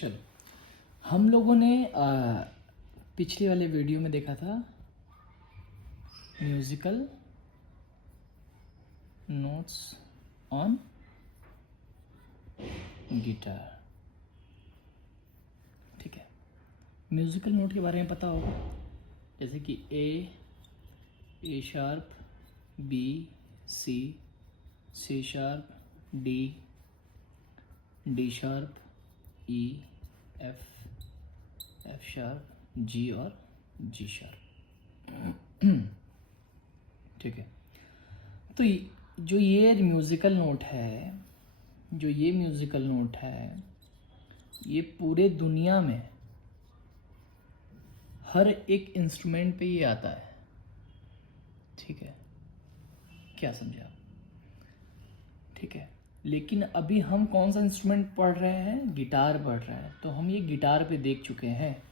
चलो, हम लोगों ने पिछले वाले वीडियो में देखा था म्यूजिकल नोट्स ऑन गिटार। ठीक है, म्यूजिकल नोट के बारे में पता होगा, जैसे कि A sharp, B, C sharp, D sharp, E, F sharp, G और जी शार्प। ठीक है, तो जो ये म्यूज़िकल नोट है, ये पूरे दुनिया में हर एक इंस्ट्रूमेंट पे ये आता है। ठीक है, क्या समझे आप? ठीक है, लेकिन अभी हम कौन सा इंस्ट्रूमेंट पढ़ रहे हैं? गिटार पढ़ रहे हैं। तो हम ये गिटार पे देख चुके हैं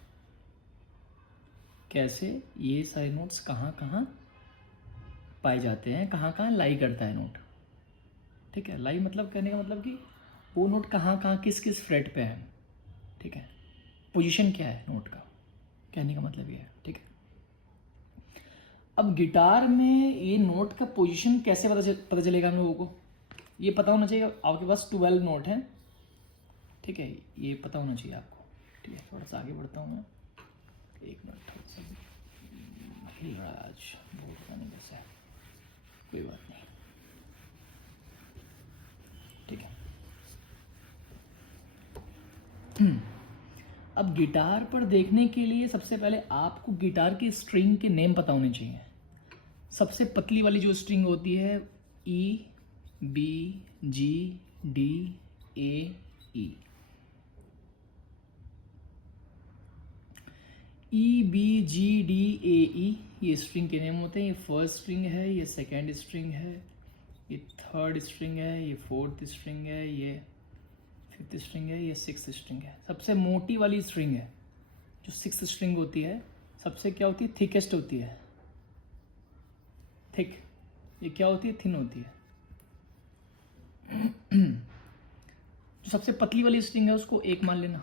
कैसे ये सारे नोट्स कहाँ कहाँ पाए जाते हैं, कहाँ कहाँ लाई करता है नोट। ठीक है, लाई मतलब कहने का मतलब कि वो नोट कहाँ कहाँ किस किस फ्रेट पे है। ठीक है, पोजीशन क्या है नोट का, कहने का मतलब ये है। ठीक है, अब गिटार में ये नोट का पोजीशन कैसे पता चलेगा हम लोगों को? ये पता होना चाहिए आपके पास 12 नोट हैं। ठीक है, ये पता होना चाहिए आपको। ठीक है, थोड़ा सा आगे बढ़ता हूँ मैं, एक मिनट, थोड़ा सा हिल रहा है आज, बहुत पता नहीं कैसे है, कोई बात नहीं। ठीक है, अब गिटार पर देखने के लिए सबसे पहले आपको गिटार की स्ट्रिंग के नेम पता होने चाहिए। सबसे पतली वाली जो स्ट्रिंग होती है ई, बी, जी, डी, ए, ई। ई, बी, जी, डी, ए, ई, ये स्ट्रिंग के नेम होते हैं। ये फर्स्ट स्ट्रिंग है, ये सेकेंड स्ट्रिंग है, ये थर्ड स्ट्रिंग है, ये फोर्थ स्ट्रिंग है, ये फिफ्थ स्ट्रिंग है, ये सिक्स्थ स्ट्रिंग है। सबसे मोटी वाली स्ट्रिंग है जो सिक्स्थ स्ट्रिंग होती है, सबसे क्या होती है? थिकेस्ट होती है, थिक। ये क्या होती है? थिन होती है। जो सबसे पतली वाली स्ट्रिंग है उसको एक मान लेना।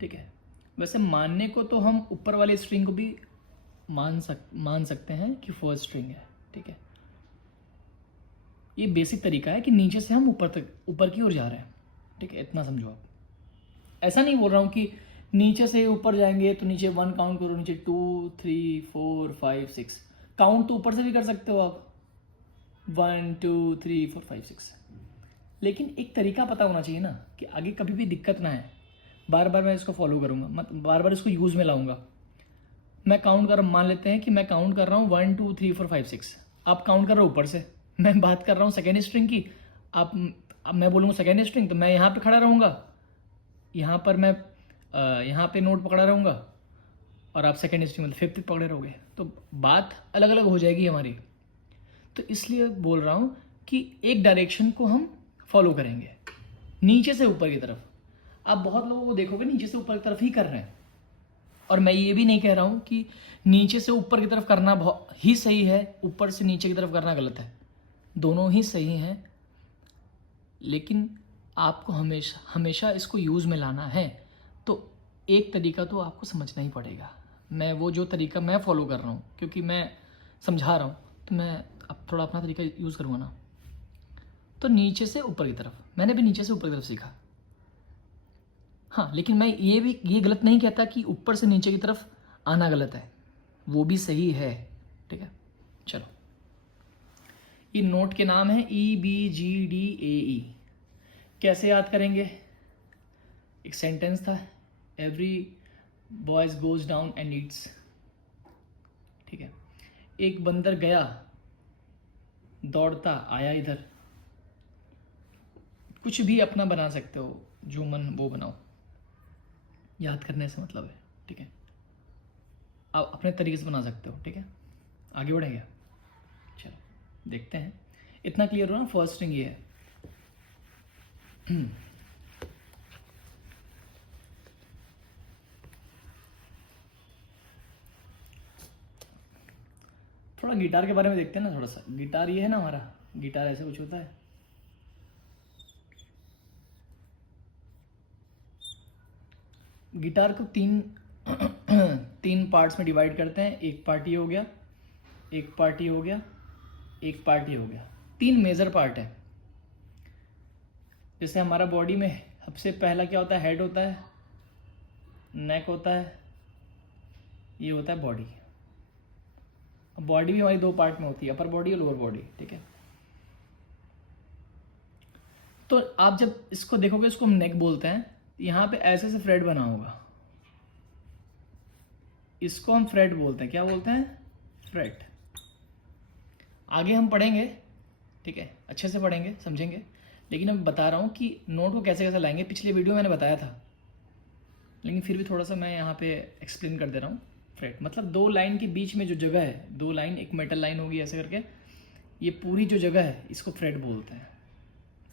ठीक है, वैसे मानने को तो हम ऊपर वाली स्ट्रिंग को भी मान सकते हैं कि फर्स्ट स्ट्रिंग है। ठीक है, ये बेसिक तरीका है कि नीचे से हम ऊपर की ओर जा रहे हैं। ठीक है, इतना समझो आप। ऐसा नहीं बोल रहा हूँ कि नीचे से ऊपर जाएंगे तो नीचे 1 काउंट करो, नीचे 2, 3, 4, 5, 6 काउंट तो ऊपर से भी कर सकते हो आप, 1, 2, 3, 4, 5, 6। लेकिन एक तरीका पता होना चाहिए ना कि आगे कभी भी दिक्कत ना है। बार बार मैं इसको फॉलो करूँगा, मत बार बार इसको यूज़ में लाऊंगा। मैं काउंट कर, मान लेते हैं कि मैं काउंट कर रहा हूँ 1, 2, 3, 4, 5, 6। आप काउंट कर रहे हो ऊपर से, मैं बात कर रहा हूँ सेकेंड स्ट्रिंग की। अब मैं बोलूँगा सेकेंड स्ट्रिंग, तो मैं यहाँ पे खड़ा रहूँगा, यहाँ पर मैं यहाँ पे नोट पकड़ा रहूँगा, और आप सेकेंड स्ट्रिंग मतलब फिफ्थ पकड़े रहोगे, तो बात अलग अलग हो जाएगी हमारी। तो इसलिए बोल रहा हूँ कि एक डायरेक्शन को हम फॉलो करेंगे, नीचे से ऊपर की तरफ। आप बहुत लोगों को देखोगे नीचे से ऊपर की तरफ ही कर रहे हैं, और मैं ये भी नहीं कह रहा हूँ कि नीचे से ऊपर की तरफ करना बहुत ही सही है, ऊपर से नीचे की तरफ करना गलत है। दोनों ही सही हैं, लेकिन आपको हमेशा इसको यूज़ में लाना है तो एक तरीका तो आपको समझना ही पड़ेगा। मैं वो जो तरीका मैं फॉलो कर रहा हूँ, क्योंकि मैं समझा रहा हूँ, तो मैं अब थोड़ा अपना तरीका यूज़ करूँगा ना। तो नीचे से ऊपर की तरफ, मैंने भी नीचे से ऊपर की तरफ सीखा। हाँ, लेकिन मैं ये गलत नहीं कहता कि ऊपर से नीचे की तरफ आना गलत है, वो भी सही है। ठीक है, चलो, ये नोट के नाम है ई, बी, जी, डी, ए, ई। कैसे याद करेंगे? एक सेंटेंस था, every boys goes down and Yeats. ठीक है, एक बंदर गया, दौड़ता आया इधर। कुछ भी अपना बना सकते हो, जो मन वो बनाओ, याद करने से मतलब है। ठीक है, आप अपने तरीके से बना सकते हो। ठीक है, आगे बढ़ेंगे, चलो देखते हैं। इतना क्लियर हो ना? फर्स्ट स्ट्रिंग ये है। थोड़ा गिटार के बारे में देखते हैं ना। थोड़ा सा गिटार ये है ना हमारा, गिटार ऐसे कुछ होता है। गिटार को तीन तीन पार्ट्स में डिवाइड करते हैं। एक पार्ट ये हो गया, एक पार्ट ये हो गया, एक पार्ट ये हो गया। तीन मेजर पार्ट है। जैसे हमारा बॉडी में सबसे पहला क्या होता है, हेड होता है, नेक होता है, ये होता है बॉडी। अब बॉडी भी हमारी दो पार्ट में होती है, अपर बॉडी और लोअर बॉडी, ठीक है। तो आप जब इसको देखोगे, इसको हम नेक बोलते हैं। यहाँ पे ऐसे से फ्रेड बना होगा, इसको हम फ्रेट बोलते हैं। क्या बोलते हैं? फ्रेट। आगे हम पढ़ेंगे, ठीक है, अच्छे से पढ़ेंगे, समझेंगे। लेकिन अब बता रहा हूँ कि नोट को कैसे कैसे लाएंगे। पिछले वीडियो मैंने बताया था, लेकिन फिर भी थोड़ा सा मैं यहाँ पे एक्सप्लेन कर दे रहा हूँ। फ्रेट मतलब दो लाइन के बीच में जो जगह है, दो लाइन, एक मेटल लाइन होगी ऐसे करके, ये पूरी जो जगह है इसको फ्रेट बोलते हैं,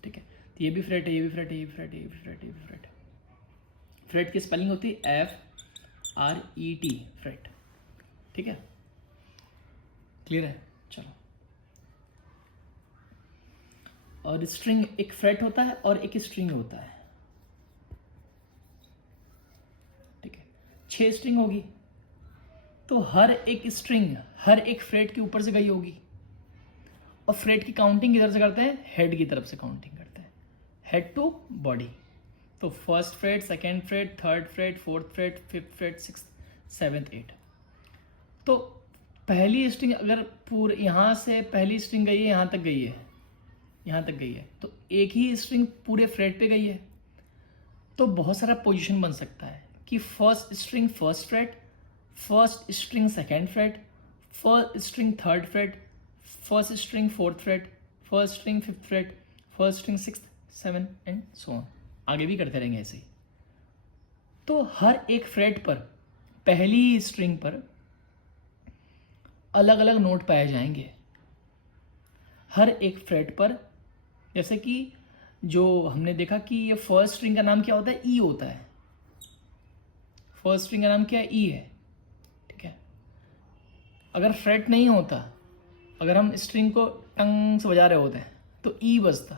ठीक है। तो ये भी फ्रेट है, ये भी फ्रेट है, ये भी फ्रेट है, ये भी फ्रेट है, ये भी फ्रेट है। फ्रेट की स्पेलिंग होती है FRET, फ्रेट, ठीक है। क्लियर है? चलो। और स्ट्रिंग, एक फ्रेट होता है और एक स्ट्रिंग होता है, ठीक है। 6 स्ट्रिंग होगी, तो हर एक स्ट्रिंग हर एक फ्रेट के ऊपर से गई होगी। और फ्रेट की काउंटिंग किधर से करते हैं? हेड की तरफ से काउंटिंग करते हैं, हेड टू बॉडी। तो first fret, second fret, third fret, fourth fret, fifth fret, sixth, seventh, eight. तो पहली स्ट्रिंग अगर पूरे यहाँ से पहली स्ट्रिंग गई है, यहाँ तक गई है, यहाँ तक गई है, तो एक ही स्ट्रिंग पूरे फ्रेट पे गई है। तो बहुत सारा पोजीशन बन सकता है कि first string first freight, first string second freight, first string third freight, first string fourth freight, first string fifth freight, first string sixth, seven and so on. आगे भी करते रहेंगे ऐसे ही। तो हर एक फ्रेट पर, पहली स्ट्रिंग पर अलग अलग नोट पाए जाएंगे। हर एक फ्रेट पर, जैसे कि जो हमने देखा कि ये फर्स्ट स्ट्रिंग का नाम क्या होता है? ई होता है। फर्स्ट स्ट्रिंग का नाम क्या है? ई है, ठीक है। अगर फ्रेट नहीं होता, अगर हम स्ट्रिंग को टंग से बजा रहे होते हैं तो ई बजता,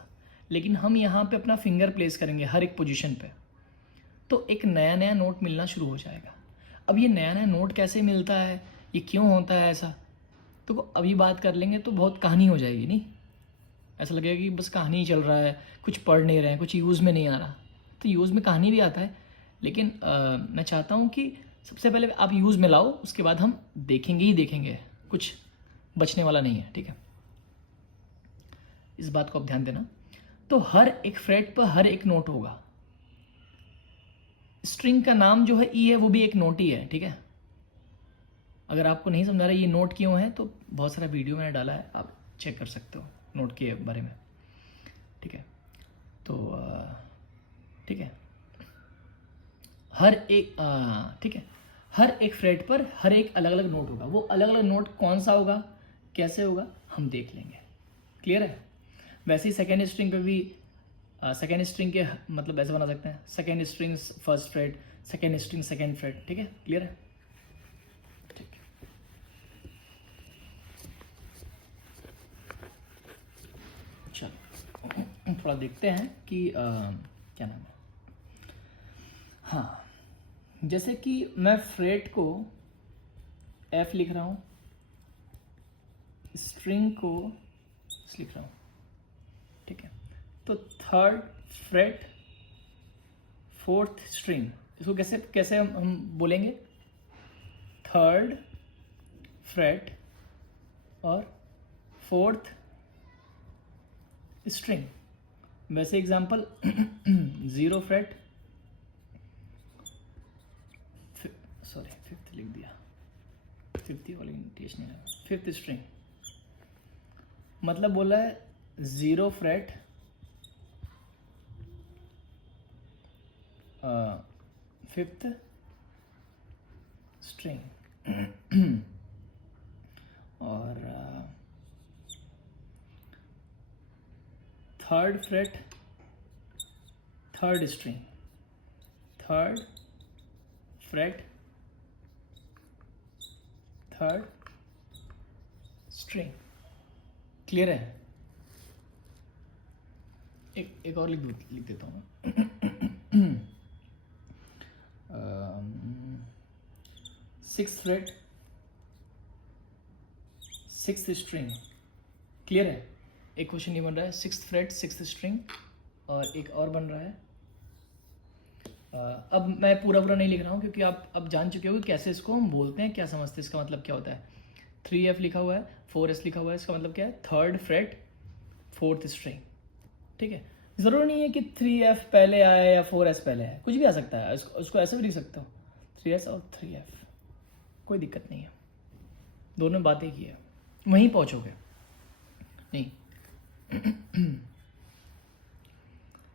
लेकिन हम यहाँ पे अपना फिंगर प्लेस करेंगे हर एक पोजीशन पे, तो एक नया नया नोट मिलना शुरू हो जाएगा। अब ये नया नया नोट कैसे मिलता है, ये क्यों होता है ऐसा, तो अभी बात कर लेंगे तो बहुत कहानी हो जाएगी। नहीं, ऐसा लगेगा कि बस कहानी ही चल रहा है, कुछ पढ़ नहीं रहे हैं, कुछ यूज़ में नहीं आ रहा। तो यूज़ में कहानी भी आता है, लेकिन मैं चाहता हूँ कि सबसे पहले आप यूज़ में लाओ, उसके बाद हम देखेंगे ही देखेंगे, कुछ बचने वाला नहीं है, ठीक है। इस बात को आप ध्यान देना। तो हर एक फ्रेट पर हर एक नोट होगा। स्ट्रिंग का नाम जो है ई है, वो भी एक नोट ही है, ठीक है। अगर आपको नहीं समझा रहा ये नोट क्यों है, तो बहुत सारा वीडियो मैंने डाला है, आप चेक कर सकते हो नोट के बारे में, ठीक है। तो ठीक है, हर एक ठीक है, हर एक फ्रेट पर हर एक अलग अलग नोट होगा। वो अलग अलग नोट कौन सा होगा, कैसे होगा, हम देख लेंगे। क्लियर है? वैसे ही सेकेंड स्ट्रिंग पे भी सेकेंड स्ट्रिंग के मतलब ऐसे बना सकते हैं, second string first fret, second string second freight, ठीक है। क्लियर है? ठीक है। चलो थोड़ा देखते हैं कि क्या नाम है। हाँ, जैसे कि मैं फ्रेट को F लिख रहा हूँ, स्ट्रिंग को लिख रहा हूँ, ठीक है। तो थर्ड फ्रेट फोर्थ स्ट्रिंग, इसको कैसे कैसे हम बोलेंगे? थर्ड फ्रेट और फोर्थ स्ट्रिंग। वैसे एग्जांपल 0 फ्रेट, सॉरी फिफ्थ लिख दिया, फिफ्थ वाली टेस्ट नहीं लगा, फिफ्थ स्ट्रिंग मतलब बोला है 0 फ्रेट, फिफ्थ स्ट्रिंग और third freight third string, third freight third string. Clear है? एक और लिख देता हूँ 6th freight, 6th string. Clear है? एक क्वेश्चन ये बन रहा है 6th फ्रेट 6th स्ट्रिंग, और एक और बन रहा है अब मैं पूरा नहीं लिख रहा हूँ क्योंकि आप अब जान चुके हो कि कैसे इसको हम बोलते हैं, क्या समझते हैं, इसका मतलब क्या होता है। 3F लिखा हुआ है, 4S लिखा हुआ है, इसका मतलब क्या है, 3rd फ्रेट 4th स्ट्रिंग। ठीक है, ज़रूरी नहीं है कि 3F पहले आए या 4S पहले आए, कुछ भी आ सकता है, उसको ऐसे भी लिख सकता हूँ 3S और 3F, कोई दिक्कत नहीं है, दोनों बातें की है, वहीं पहुँचोगे। नहीं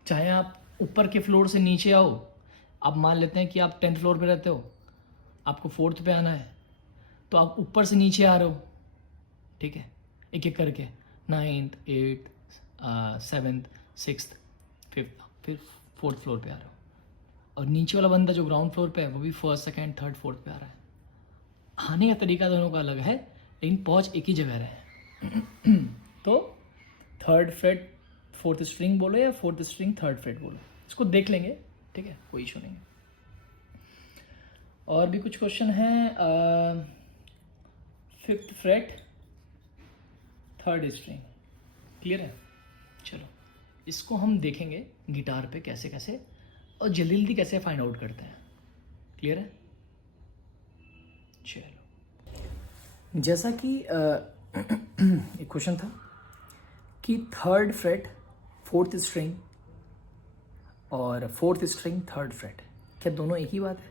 चाहे आप ऊपर के फ्लोर से नीचे आओ, आप मान लेते हैं कि आप 10th फ्लोर पे रहते हो, आपको 4th पे आना है, तो आप ऊपर से नीचे आ रहे हो, ठीक है, एक एक करके 9th 8th 7th 6th 5th, फिर 4th फ्लोर पे आ रहे हो, और नीचे वाला बंदा जो ग्राउंड फ्लोर पे है वो भी 1st 2nd 3rd 4th पे आ रहा है। आने का तरीका दोनों का अलग है, लेकिन पहुंच एक ही जगह रहे हैं। तो 3rd फ्रेट 4th स्ट्रिंग बोलो या 4th स्ट्रिंग 3rd फ्रेट बोलो, इसको देख लेंगे, ठीक है, कोई इशू नहीं। और भी कुछ क्वेश्चन हैं। 5th freight 3rd string, clear है? चलो इसको हम देखेंगे गिटार पे कैसे कैसे और जल्दी जल्दी कैसे फाइंड आउट करते हैं। क्लियर है? चलो, जैसा कि एक क्वेश्चन था कि 3rd फ्रेट 4th स्ट्रिंग और 4th स्ट्रिंग 3rd फ्रेट, क्या दोनों एक ही बात है?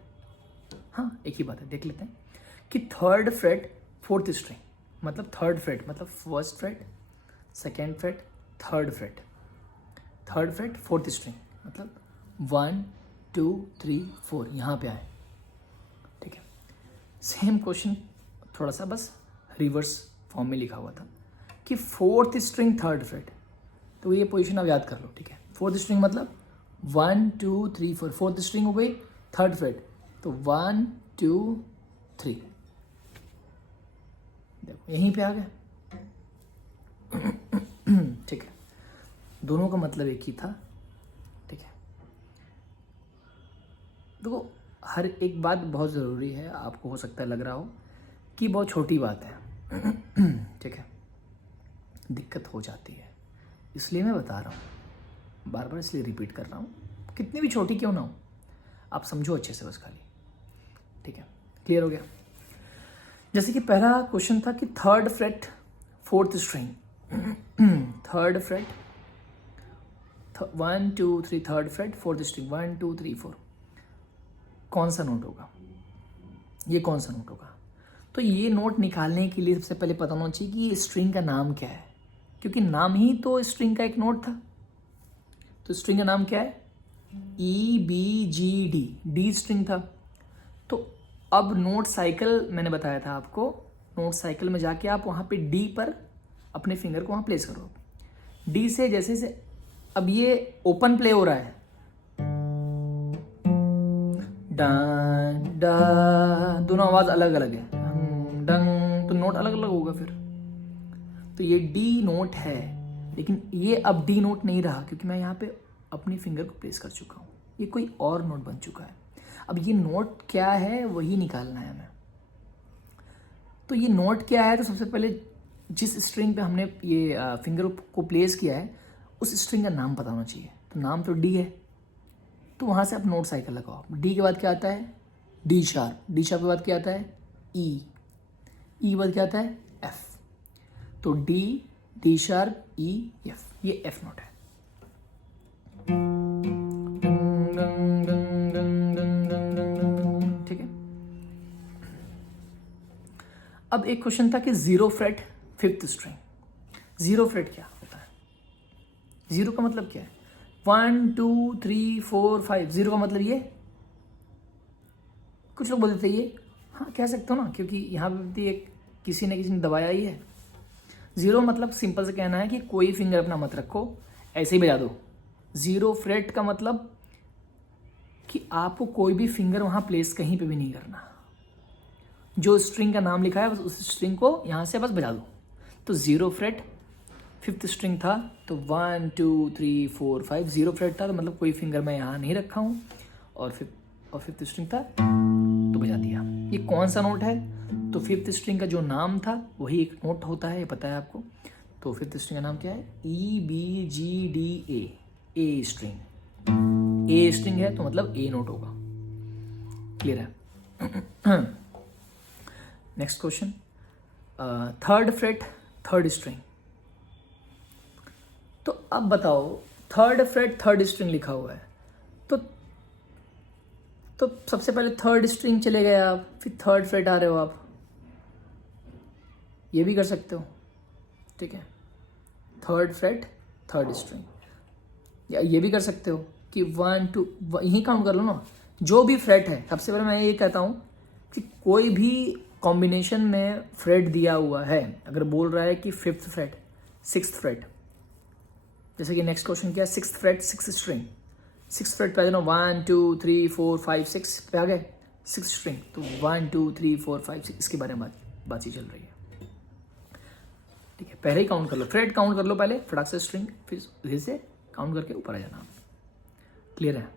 हाँ, एक ही बात है। देख लेते हैं कि 3rd फ्रेट 4th स्ट्रिंग मतलब 3rd फ्रेट मतलब 1st freight 2nd freight 3rd freight, 3rd freight 4th string मतलब 1 2 3 4 यहाँ पे आए। ठीक है, सेम क्वेश्चन थोड़ा सा बस रिवर्स फॉर्म में लिखा हुआ था कि 4th स्ट्रिंग 3rd फ्रेट, तो ये पोजीशन आप याद कर लो। ठीक है, 4th स्ट्रिंग मतलब 1 2 3 4, 4th स्ट्रिंग हो गई 3rd फ्रेट, तो 1 2 3, देखो यहीं पे आ गए। ठीक है, दोनों का मतलब एक ही था। ठीक है, देखो हर एक बात बहुत ज़रूरी है, आपको हो सकता है लग रहा हो कि बहुत छोटी बात है। ठीक है, दिक्कत हो जाती है, इसलिए मैं बता रहा हूँ, बार बार इसलिए रिपीट कर रहा हूँ, कितनी भी छोटी क्यों ना हो, आप समझो अच्छे से बस खाली। ठीक है, क्लियर हो गया? जैसे कि पहला क्वेश्चन था कि 3rd freight 4th string, 3rd freight 1 2 3 3rd freight 4th string 1 2 3 4, कौन सा नोट होगा? ये कौन सा नोट होगा? तो ये नोट निकालने के लिए सबसे पहले पता होना चाहिए कि ये स्ट्रिंग का नाम क्या है, क्योंकि नाम ही तो स्ट्रिंग का एक नोट था। तो स्ट्रिंग का नाम क्या है? EBGD, डी स्ट्रिंग था। तो अब नोट साइकिल मैंने बताया था आपको, नोट साइकिल में जाके आप वहाँ पे डी पर अपने फिंगर को वहाँ प्लेस करो। डी से जैसे से अब ये ओपन प्ले हो रहा है, डन डा, दोनों आवाज अलग अलग है, डंग, तो नोट अलग अलग होगा फिर। तो ये डी नोट है, लेकिन ये अब डी नोट नहीं रहा क्योंकि मैं यहाँ पे अपनी फिंगर को प्लेस कर चुका हूँ, ये कोई और नोट बन चुका है। अब ये नोट क्या है वही निकालना है हमें। तो ये नोट क्या है, तो सबसे पहले जिस स्ट्रिंग पे हमने ये फिंगर को प्लेस किया है उस स्ट्रिंग का नाम पता होना चाहिए। तो नाम तो डी है, तो वहाँ से आप नोट साइकिल लगाओ। डी के बाद क्या आता है? डी शार्प, डी शार्प के बाद क्या आता है? ई, ई के बाद क्या आता है? एफ। तो D, D sharp, E, F, ये एफ नोट है। ठीक है, अब एक क्वेश्चन था कि 0 फ्रेट 5th स्ट्रिंग। 0 फ्रेट क्या होता है? 0 का मतलब क्या है? 1 2 3 4 5, 0 का मतलब ये, कुछ लोग बोलते थे ये, हाँ कह सकते हो ना, क्योंकि यहाँ पे भी एक किसी ने दबाया ही है। 0 मतलब सिंपल से कहना है कि कोई फिंगर अपना मत रखो, ऐसे ही बजा दो। 0 फ्रेट का मतलब कि आपको कोई भी फिंगर वहाँ प्लेस कहीं पे भी नहीं करना, जो स्ट्रिंग का नाम लिखा है बस उस स्ट्रिंग को यहाँ से बस बजा दो। तो 0 फ्रेट 5th स्ट्रिंग था, तो 1 2 3 4 5, 0 फ्रेट था, तो मतलब कोई फिंगर मैं यहाँ नहीं रखा हूँ, और 5th स्ट्रिंग था तो बजा दिया। ये कौन सा नोट है? तो फिफ्थ स्ट्रिंग का जो नाम था वही एक नोट होता है, ये पता है आपको। तो फिफ्थ स्ट्रिंग का नाम क्या है? EBGDA, a string. A string है तो मतलब ए नोट होगा। क्लियर है? Next question, third freight third string. तो अब बताओ, थर्ड फ्रेट थर्ड स्ट्रिंग लिखा हुआ है, तो सबसे पहले थर्ड स्ट्रिंग चले गए आप, फिर थर्ड फ्रेट आ रहे हो आप, ये भी कर सकते हो। ठीक है, थर्ड फ्रेट थर्ड स्ट्रिंग, या ये भी कर सकते हो कि 1 2 यहीं काउंट कर लो ना, जो भी फ्रेट है। सबसे पहले मैं ये कहता हूँ कि कोई भी कॉम्बिनेशन में फ्रेट दिया हुआ है, अगर बोल रहा है कि फिफ्थ फ्रेट सिक्स्थ फ्रेट, जैसे कि नेक्स्ट क्वेश्चन क्या है, sixth freight six string, six freight पे आ जाना, 1 2 3 4 5 6 पे आ गए सिक्स स्ट्रिंग, तो 1 2 3 4 5 6 इसके बारे में बात ही चल रही है। ठीक है, पहले ही काउंट कर लो, फ्रेट काउंट कर लो पहले, फटाक से स्ट्रिंग, फिर धीरे से काउंट करके ऊपर आ जाना। क्लियर है?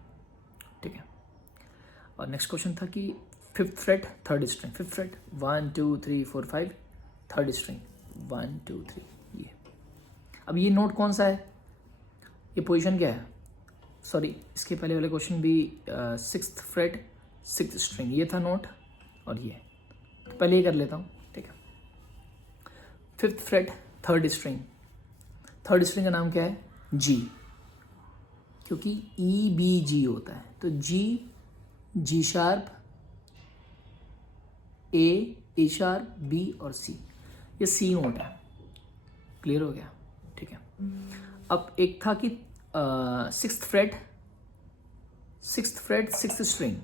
ठीक है। और नेक्स्ट क्वेश्चन था कि fifth freight third string, fifth freight 1 2 3 4 5, third string 1 2 3, ये। अब ये नोट कौन सा है, ये पोजीशन क्या है? सॉरी, इसके पहले वाले क्वेश्चन भी सिक्स्थ फ्रेट सिक्स्थ स्ट्रिंग, ये था नोट, और ये तो पहले ही कर लेता हूँ। ठीक है, fifth freight third string, third string का नाम क्या है? जी, क्योंकि EBG होता है, तो G sharp, A sharp, B और C, ये C नोट है। क्लियर हो गया? ठीक है। अब एक था कि sixth freight sixth string,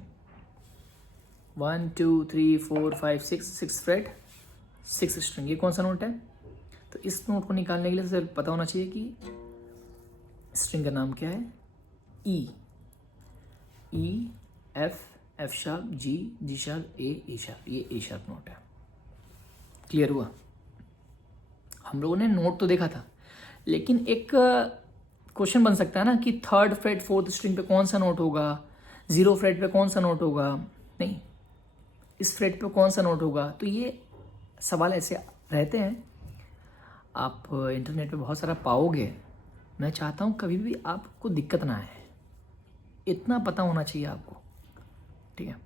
1 2 3 4 5 6, six freight six string, ये कौन सा नोट है? तो इस नोट को निकालने के लिए सबसे पता होना चाहिए कि स्ट्रिंग का नाम क्या है। E F sharp, G sharp, A sharp, ये A शार्प नोट है। क्लियर हुआ? हम लोगों ने नोट तो देखा था, लेकिन एक क्वेश्चन बन सकता है ना कि थर्ड फ्रेट फोर्थ स्ट्रिंग पे कौन सा नोट होगा, जीरो फ्रेट पे कौन सा नोट होगा, नहीं इस फ्रेट पे कौन सा नोट होगा। तो ये सवाल ऐसे रहते हैं, आप इंटरनेट पे बहुत सारा पाओगे। मैं चाहता हूँ कभी भी आपको दिक्कत ना आए, इतना पता होना चाहिए आपको। ठीक है।